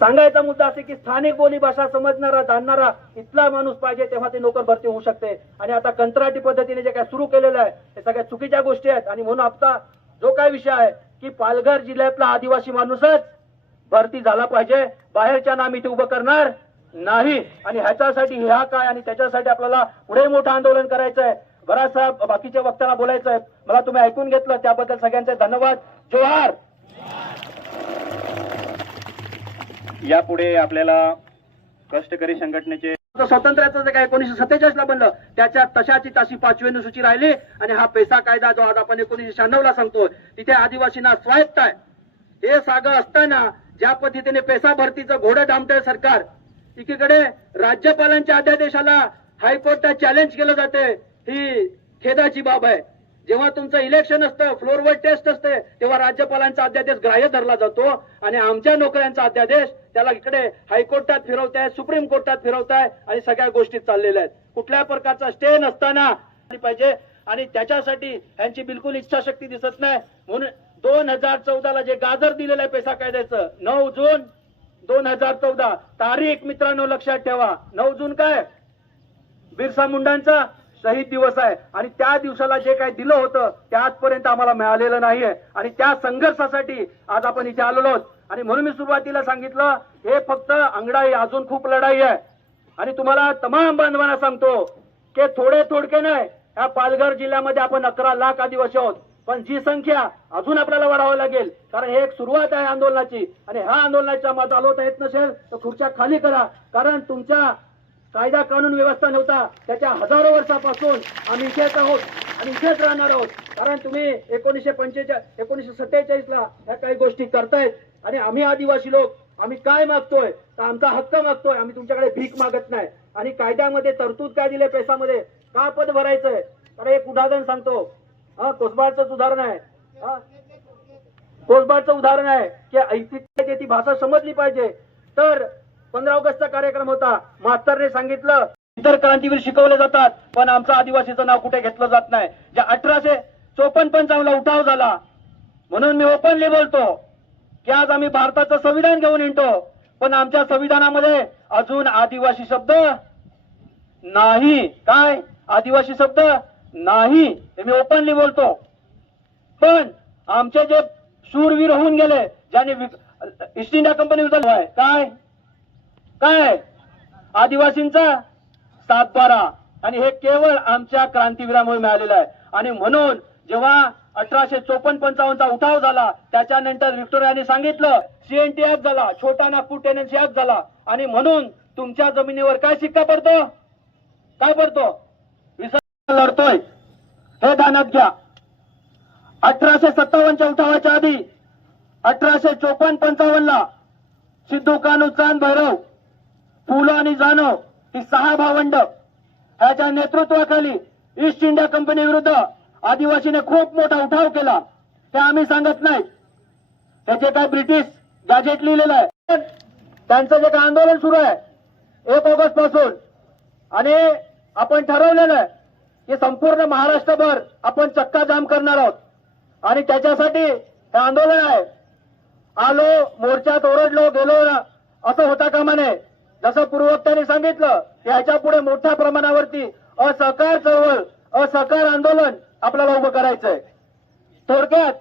सांगायचा मुद्दा असे की स्थानिक बोली भाषा समजणारा जाणणारा इथला माणूस पाहिजे तेव्हा ते नोकर भरती होऊ शकते. आणि आता कंत्राटी पद्धतीने जे काय सुरू केलेलं आहे हे सगळ्या चुकीच्या गोष्टी आहेत. आणि म्हणून आता जो काय विषय आहे की पालघर जिल्ह्यातला आदिवासी माणूसच भरती झाला पाहिजे. बाहेरच्या नाम इथे उभं करणार नाही. आणि ह्याच्यासाठी ह्या काय आणि त्याच्यासाठी आपल्याला पुढे मोठं आंदोलन करायचं आहे. बराचसा बाकीच्या वक्त्याला बोलायचं आहे. मला तुम्ही ऐकून घेतलं. त्याबद्दल सगळ्यांचे धन्यवाद. जोहार! यापुढे आपल्याला कष्टकरी संघटनेचे स्वातंत्र्याचं जे काय एकोणीशे सत्तेचाळीस ला बनलं त्याच्या तशाची तशी पाचवी अनुसूची राहिली आणि हा पैसा कायदा जो आज आपण एकोणीशे शहाण्णव ला सांगतोय तिथे आदिवासींना स्वायत्त आहे. हे सागं असताना ज्या पद्धतीने पैसा भरतीचं घोडं डांबतंय सरकार एकीकडे राज्यपालांच्या अध्यादेशाला हायकोर्टात चॅलेंज केलं जाते ही खेदाची बाब आहे. जेव्हा तुमचं इलेक्शन असतं फ्लोरवर टेस्ट असते तेव्हा राज्यपालांचा अध्यादेश ग्राह्य धरला जातो आणि आमच्या नोकऱ्यांचा अध्यादेश त्याला इकडे हायकोर्टात फिरवताय सुप्रीम कोर्टात फिरवताय आणि सगळ्या गोष्टी चाललेल्या आहेत. कुठल्या प्रकारचा स्टे नसताना पाहिजे आणि त्याच्यासाठी यांची बिलकुल इच्छाशक्ती दिसत नाही. म्हणून दोन हजार चौदाला जे गाजर दिलेलं आहे पैसा कायद्याचं नऊ जून दोन हजार चौदा तारीख मित्रांनो लक्षात ठेवा. नऊ जून काय? बिरसा मुंडांचा? शहीद दिवस आहे. आणि त्या दिवसाला जे काही दिलं होतं ते आजपर्यंत आम्हाला मिळालेलं नाहीये. आणि त्या संघर्षासाठी आज आपण इथे आलेलो आहोत. आणि म्हणून मी सुरुवातीला सांगितलं हे फक्त अंगडाई अजून खूप लढाई आहे. आणि तुम्हाला तमाम बांधवांना सांगतो की थोडे थोडके नाही या पालघर जिल्ह्यामध्ये आपण अकरा लाख आदिवासी आहोत. पण जी संख्या अजून आपल्याला वाढावं लागेल कारण हे एक सुरुवात आहे आंदोलनाची. आणि ह्या आंदोलनाच्या मत आलो येत नसेल तर खुर्च्या खाली करा. कारण तुमच्या कायदा कानून व्यवस्था नव्हता त्याच्या हजारो वर्षापासून आम्ही इथेच आहोत आणि इथेच राहणार आहोत. कारण तुम्ही एकोणीसशे पंचेचाळीस एकोणीसशे सत्तेचाळीस ला ह्या काही गोष्टी करतायत आणि आम्ही आदिवासी लोक आम्ही काय मागतोय? तर आमचा हक्क मागतोय. आम्ही तुमच्याकडे भीक मागत नाही. आणि कायद्यामध्ये तरतूद काय दिले पैशामध्ये? का पद भरायचंय? तर एक उदाहरण सांगतो. हा कोसबारचं उदाहरण आहे. हा? उदाहरण आहे की ऐतिहासिक ती भाषा समजली पाहिजे. तर पंधरा ऑगस्टचा कार्यक्रम होता. मास्तरने सांगितलं इतर क्रांतीवीर शिकवले जातात पण आमचं आदिवासीचं नाव कुठे घेतलं जात नाही. ज्या अठराशे चोपन्न चांगला उठाव झाला म्हणून मी ओपनली बोलतो की आज आम्ही भारताचं संविधान घेऊन येतो. पण आमच्या संविधानामध्ये अजून आदिवासी शब्द नाही. काय? आदिवासी शब्द नाही. हे मी ओपनली बोलतो. पण आमचे जे शूरवीर होऊन गेले ज्याने ईस्ट इंडिया कंपनी विचारलं काय? काय? आदिवासींचा सातबारा. आणि हे केवळ आमच्या क्रांतीवीरामुळे मिळालेलं आहे. आणि म्हणून जेव्हा अठराशे चोपन्न पंचावन्नचा उठाव झाला त्याच्यानंतर व्हिक्टोरियाने सांगितलं सीएनटी ऍक्ट झाला छोटा नागपूर टेनन्सी ऍक्ट झाला. आणि म्हणून तुमच्या जमिनीवर काय शिक्का पडतो? काय पडतो? विसर्ग लढतोय. हे ध्यानात घ्या. अठराशे सत्तावन्नच्या उठावाच्या आधी अठराशे चोपन्न पंचावन्नला सिद्धू कानू चांद भैरव फुलो आणि जानो ही सहा भावंड. ह्याच्या नेतृत्वाखाली ईस्ट इंडिया कंपनी विरुद्ध आदिवासीने खूप मोठा उठाव केला. ते आम्ही सांगत नाही. त्याचे काय ब्रिटिश गॅजेट लिहिलेलं आहे. त्यांचं जे काय आंदोलन सुरू आहे एक ऑगस्टपासून. आणि आपण ठरवलेलं आहे की संपूर्ण महाराष्ट्रभर आपण चक्का जाम करणार आहोत. आणि त्याच्यासाठी हे आंदोलन आहे. आलो मोर्चात ओरडलो गेलो ना असं होता कामा नये. जसं पूर्ववक्त्यांनी सांगितलं की पुढे मोठ्या प्रमाणावरती असहकार चळवळ असहकार आंदोलन आपल्याला उभं करायचंय. थोडक्यात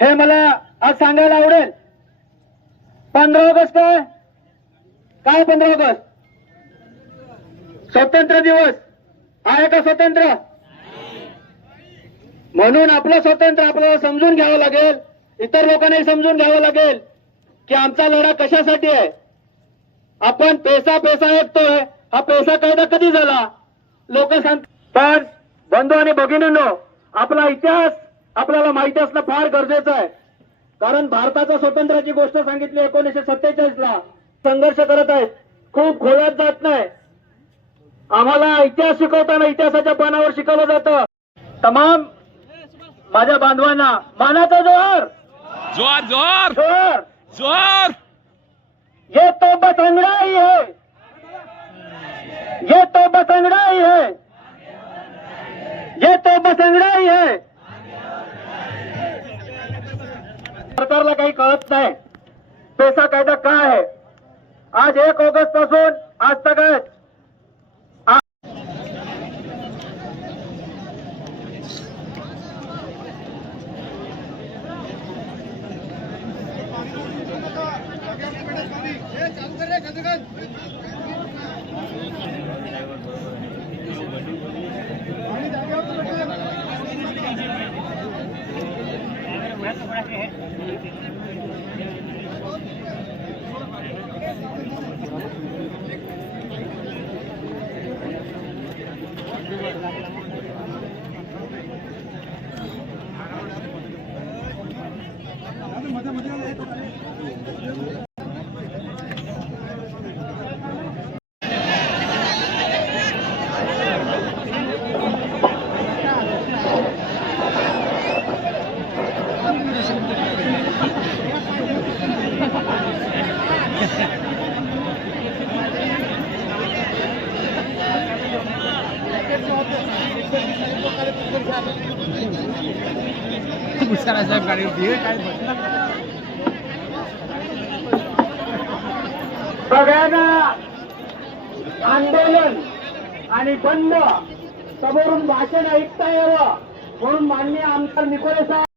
हे मला आज सांगायला आवडेल. पंधरा ऑगस्ट काय? काय पंधरा ऑगस्ट? स्वातंत्र्य दिवस. आहे का स्वतंत्र? म्हणून आपलं स्वतंत्र आपल्याला समजून घ्यावं लागेल. इतर लोकांनाही समजून घ्यावं लागेल की आमचा लढा कशासाठी आहे? आपण पैसा पैसा ऐकतोय. हा पैसा कायदा कधी झाला? लोक सांग पण बंधू आणि भगिनींनो आपला इतिहास आपल्याला माहिती असणं फार गरजेचं आहे. कारण भारताच्या स्वातंत्र्याची गोष्ट सांगितली एकोणीसशे सत्तेचाळीस ला संघर्ष करत आहेत. खूप खोलात जात नाही. आम्हाला इतिहास शिकवताना इतिहासाच्या पानावर शिकवलं जातं. तमाम माझ्या बांधवांना मानाचा जोहर. जोर जोर जोहर. जोर ये तो बस ही है। ये तो बस ही है। ये तो बस ही है। सरकारला काही कळत नाही. पैसा कायदा काय आहे? आज एक ऑगस्टपासून आज Gracias. तगत सगळ्यांना आंदोलन आणि बंद. समोरून भाषण ऐकता यावं म्हणून मान्य आमदार निकोले साहेब